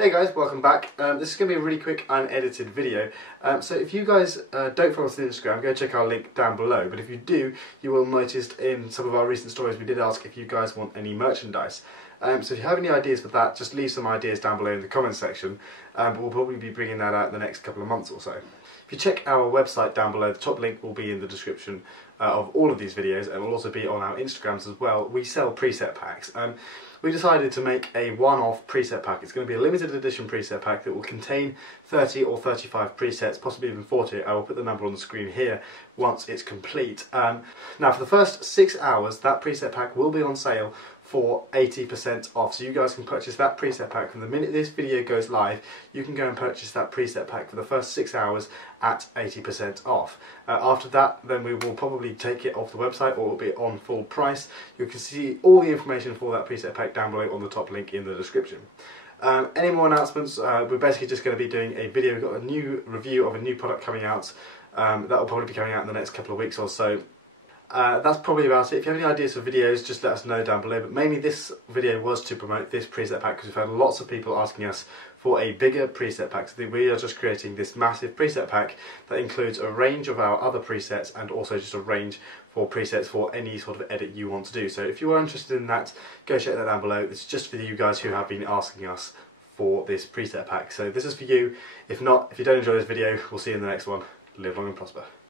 Hey guys, welcome back. This is going to be a really quick unedited video. So if you guys don't follow us on Instagram, go check our link down below. But if you do, you will notice in some of our recent stories we did ask if you guys want any merchandise. So if you have any ideas for that, just leave some ideas down below in the comments section. But we'll probably be bringing that out in the next couple of months or so. If you check our website down below, the top link will be in the description of all of these videos, and will also be on our Instagrams as well. We sell preset packs. We decided to make a one-off preset pack. It's going to be a limited edition preset pack that will contain 30 or 35 presets, possibly even 40. I will put the number on the screen here once it's complete. Now for the first 6 hours, that preset pack will be on sale for 80% off. So you guys can purchase that preset pack from the minute this video goes live. You can go and purchase that preset pack for the first 6 hours at 80% off. After that, then we will probably take it off the website, or it will be on full price. You can see all the information for that preset pack down below on the top link in the description. Any more announcements? We're basically just going to be doing a video. We've got a new review of a new product coming out. That will probably be coming out in the next couple of weeks or so. That's probably about it. If you have any ideas for videos, just let us know down below. But mainly this video was to promote this preset pack because we've had lots of people asking us for a bigger preset pack. So we are just creating this massive preset pack that includes a range of our other presets and also just a range for presets for any sort of edit you want to do. So if you are interested in that, go check that down below. It's just for you guys who have been asking us for this preset pack. So this is for you. If not, if you don't enjoy this video, we'll see you in the next one. Live long and prosper.